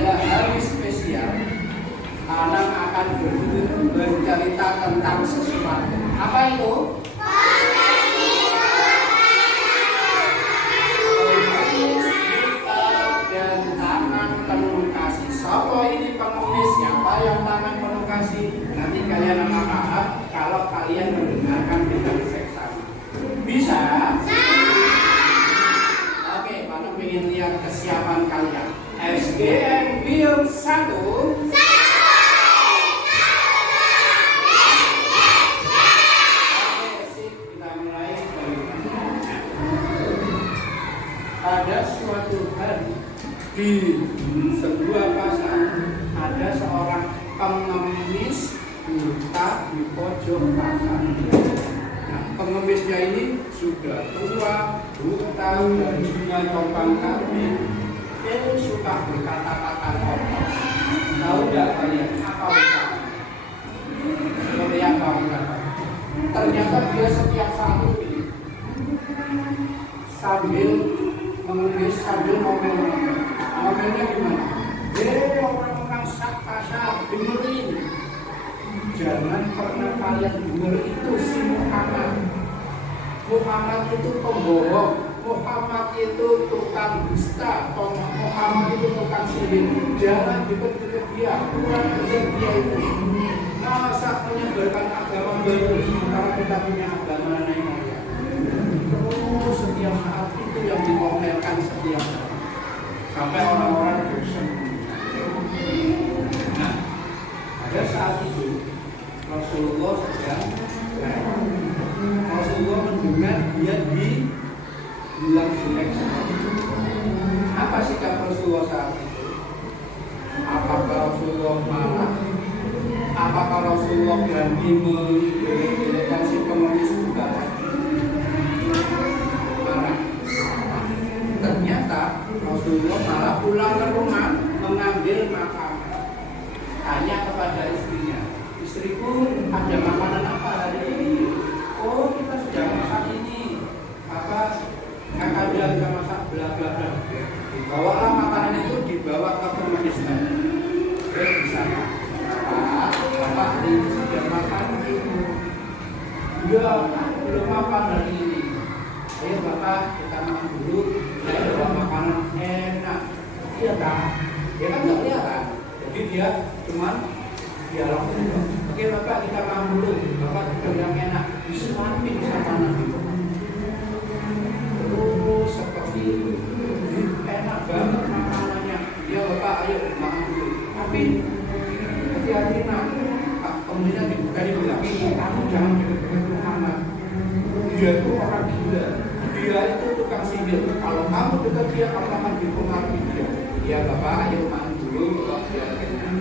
adalah hari spesial. Anak akan bercerita tentang sesuatu. Apa itu? Dan tangan penuh kasih. Siapa ini pengemis? Siapa yang tangan penuh kasih? Nanti kalian akan paham kalau kalian mendengarkan kita seksa. Bisa? Oke, mana ingin lihat kesiapan kalian? SGM Film 1. Pada suatu hari di sebuah pasar ada seorang pengemis buta di pojok pasar. Nah, pengemisnya ini sudah tua, buta, bajunya compang-camping, suka berkata-kata kotor. Tahu nggak kalian apa ucapan? Seperti apa ucapan? Ternyata dia setiap saat ini sambil mengemis sambil ngomel-ngomel. Ngomelnya gimana? Orang-orang kasar, dengerin. Jangan pernah kalian denger itu si Muhammad. Muhammad itu pembohong. Muhammad itu tukang dusta. Muhammad itu tukang sihir. Jangan deket-deket dia. Kurang ajar dia itu. Masa menyebarkan agama baru sementara kita punya agama lain aja. Terus setiap saat itu yang dikomelkan setiap saat sampai orang-orang bosan. Nah, ada saat itu Rasulullah sedang Rasulullah mendengar dia dibilang jelek seperti itu. Apa sikap Rasulullah saat itu? Apakah Rasulullah marah? Apakah Rasulullah berani menjelek-jelekkan si pengemis buta? Ternyata Rasulullah malah pulang ke rumah mengambil makanan. Tanya kepada istrinya, istriku ada makanan apa hari ini? Oh, kita sudah masak ini. Apa? Kakak dia masak bla bla bla. Dibawalah makanan itu dibawa ke pengemis tadi. Di sana. Bapak hari ini sudah makan itu. Ya, belum makan hari ini. Ayo Bapak, kita makan dulu. Saya bawa makanan enak. Iya tak? Dia kan nggak kelihatan. Jadi dia cuman dialog. Oke Bapak, kita makan dulu. Bapak sudah yang enak. Disuapin sama Nabi. Terus seperti itu. Enak banget makanannya. Ya Bapak, ayo makan dulu. Tapi hati-hati nak. Kemudian tadi bilang, kamu jangan dekat-dekat Muhammad. Dia itu orang gila. Dia itu tukang sihir. Kalau kamu dekat dia, kamu akan dipengaruhi dia. Ya Bapak, ayo makan dulu. Bapak biar kenyang.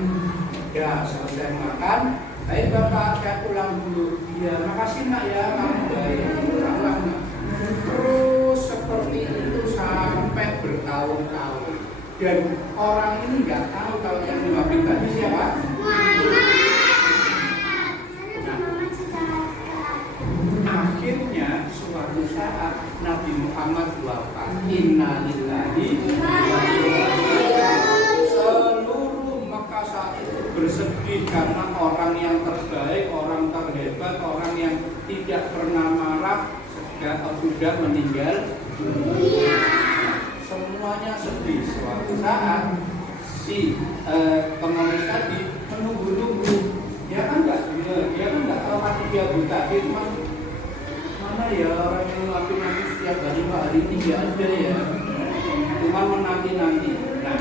Ya selesai makan. Baik Bapak, saya pulang dulu. Ya makasih nak ya, kamu baik. Pulanglah nak. Terus seperti itu sampai bertahun-tahun. Dan orang ini nggak tahu kalau yang nyuapin tadi siapa? Akhirnya suatu saat Nabi Muhammad wafat. Innalillahi seluruh Mekah saat itu bersedih karena orang yang terbaik, orang terhebat, orang yang tidak pernah marah sudah meninggal dunia. Semuanya sedih. Suatu saat si pengemis tadi menunggu-nunggu. Dia kan nggak tahu hati dia buta. Dia cuma mana ya orang yang ngelakuin nanti setiap hari ini nggak ada ya. Cuma menanti-nanti. Nah,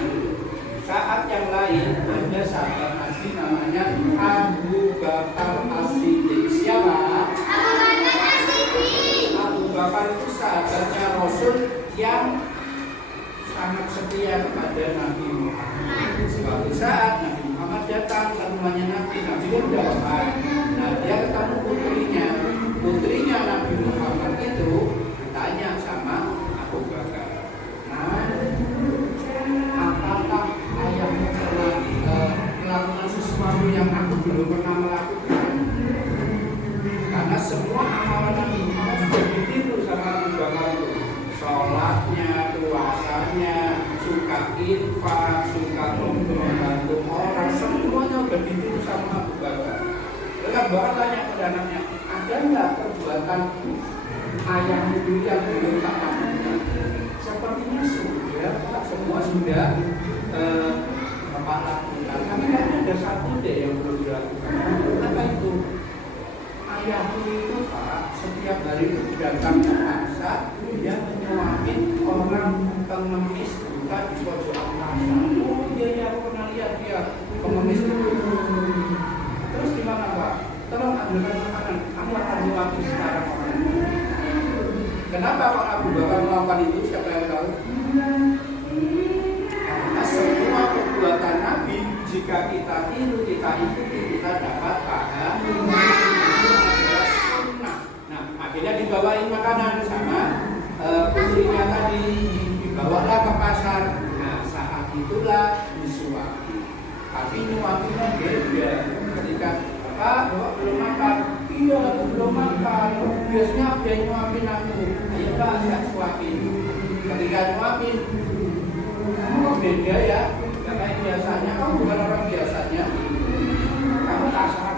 saat yang lain ada sahabat Nabi namanya Abu Bakar As-Siddiq. Siapa? Abu Bakar As-Siddiq. Abu Bakar itu sahabatnya Rasul yang sangat setia kepada Nabi Muhammad. Suatu saat Nabi Muhammad datang ke rumahnya Nabi pun udah wafat. Nah dia ketemu putrinya Nabi Muhammad itu ditanya sama Abu Bakar. Nah, apakah ayahmu pernah melakukan sesuatu yang aku belum pernah melakukan? Karena semua amalan Nabi Muhammad sudah ditiru sama Abu Bakar itu. Sholatnya, puasanya, suka infak, suka memberi Abu Bakar tanya pada anaknya, ada nggak perbuatan ayahmu dulu yang belum tak lakukan? Sepertinya sudah, Pak, semua sudah Bapak lakukan. Tapi kayaknya ada satu deh yang belum dilakukan. Apa itu? Ayahku itu, Pak, setiap hari itu datang ke pasar, dia menyuapin orang pengemis buka di pojokan pasar. Oh iya, aku pernah lihat dia pengemis itu. Terus gimana, Pak? Tolong ambilkan makanan, kamu akan nyuapin sekarang orang itu. Kenapa Pak Abu Bakar melakukan itu? Siapa yang tahu? Karena semua perbuatan Nabi, jika kita tiru, kita ikuti, kita dapat paham. Nah, akhirnya dibawain makanan sama putrinya tadi, dibawalah ke pasar. Nah, saat itulah disuapi. Tapi nyuapinya beda. Ketika Pak, Bapak belum makan. Iya, aku belum makan. Biasanya dia nyuapin aku. Ayo Pak, saya suapin. Ketika nyuapin, kamu kok beda ya? Gak kayak biasanya. Kamu bukan orang biasanya. Kamu kasar.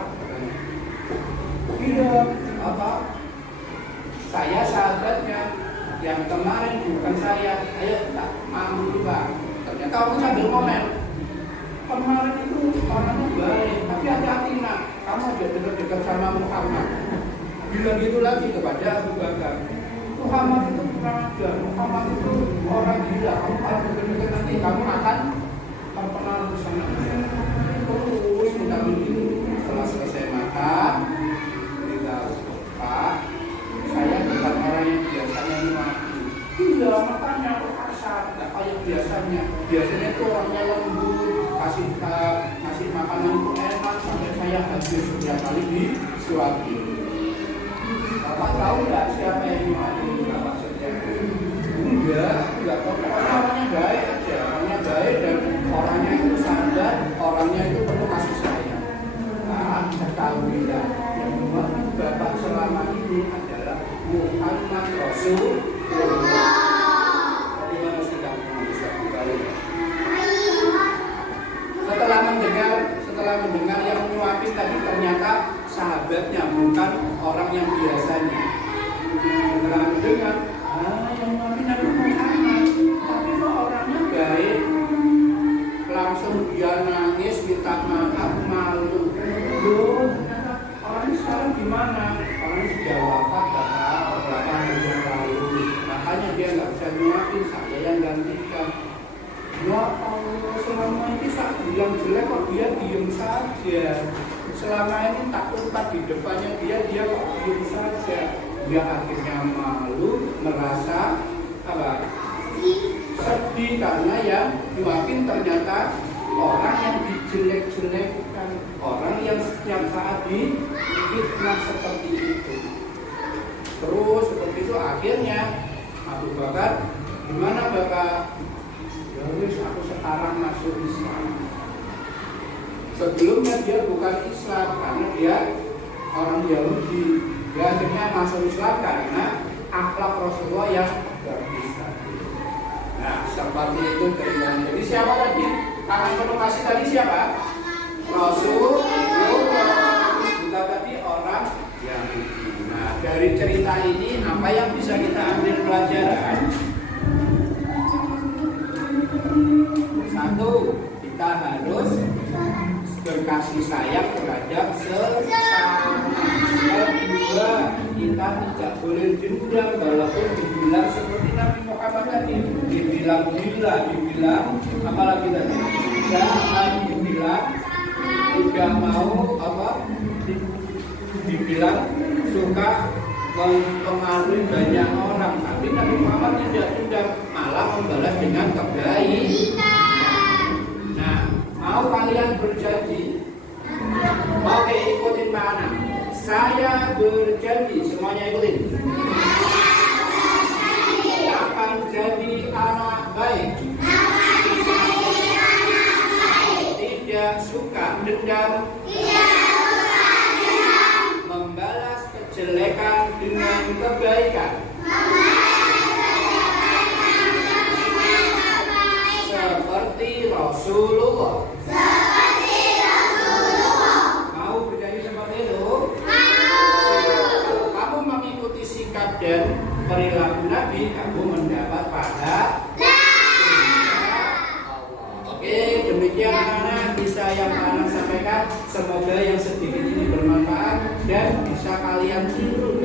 Iya, apa? Saya sahabatnya. Yang kemarin bukan saya. Ayo tak mau juga. Ternyata kamu sambil komen. Kemarin itu orangnya baik, tapi hati-hati nak. Kamu aja dekat-dekat sama Muhammad. Bilang gitu lagi kepada Abu Bakar. Muhammad itu kurang ajar. Muhammad itu orang gila. Kamu kalau dekat-dekat nanti kamu akan terpengaruh sama dia. Terus minta begitu. Setelah selesai makan, beritahu Pak, saya bukan orang yang biasanya mati. Iya, makanya kok kasar. Tidak kayak biasanya. Biasanya itu orangnya lembut. Kasih makanan itu enak sampai saya habis setiap kali disuapi. Bapak tahu nggak siapa yang nyuapi Bapak setiap kali? Enggak tahu. Orangnya baik aja, orangnya baik dan orangnya itu sadar, orangnya itu perlu kasih sayang. Nah, ketahuilah yang nyuapi Bapak selama ini adalah Muhammad Rasulullah. Bagaimana sih kamu bisa kembali? Setelah mendengar yang menyuapin tadi ternyata sahabatnya bukan orang yang biasanya. Setelah mendengar, yang menyuapin Nabi Muhammad, tapi kok orangnya baik. Langsung dia nangis, minta maaf, malu. Loh, ternyata orangnya sekarang gimana? Orangnya sudah wafat beberapa hari yang lalu. Makanya dia nggak bisa menyuapin, saya yang gantikan. Ya Allah, selama ini saya bilang jelek kok dia diem saja. Selama ini tak di depannya dia kok diem saja. Dia akhirnya malu, merasa apa? Sedih karena yang nyuapin ternyata orang yang dijelek-jelekkan, orang yang setiap saat difitnah seperti itu. Terus seperti itu akhirnya Abu Bakar, gimana Bapak? Ya wis, aku sekarang masuk Islam. Sebelumnya dia bukan Islam karena dia orang Yahudi. Dia akhirnya masuk Islam karena akhlak Rasulullah yang berbisa. Nah, seperti itu ceritanya. Jadi siapa tadi? Tangan penuh kasih tadi siapa? Rasulullah. Bukan tadi orang Yahudi. Nah, dari cerita ini apa yang bisa kita ambil pelajaran? Satu, kita harus berkasih sayang terhadap sesama. Kedua, kita tidak boleh dendam walaupun dibilang seperti Nabi Muhammad tadi, dibilang gila, dibilang apalagi tadi, dibilang tidak mau dibilang suka mempengaruhi banyak orang, tapi Nabi Muhammad tidak malah membalas dengan kebaikan. Nah, mau kalian berjanji? Oke, ikutin Pak Ana. Saya berjanji, semuanya ikutin. Akan jadi anak baik. Tidak suka dendam. Membalas kejelekan dengan kebaikan. Seperti Rasulullah. Mau berjanji seperti itu? yang Pak Anang sampaikan. Semoga yang sedikit ini bermanfaat dan bisa kalian tiru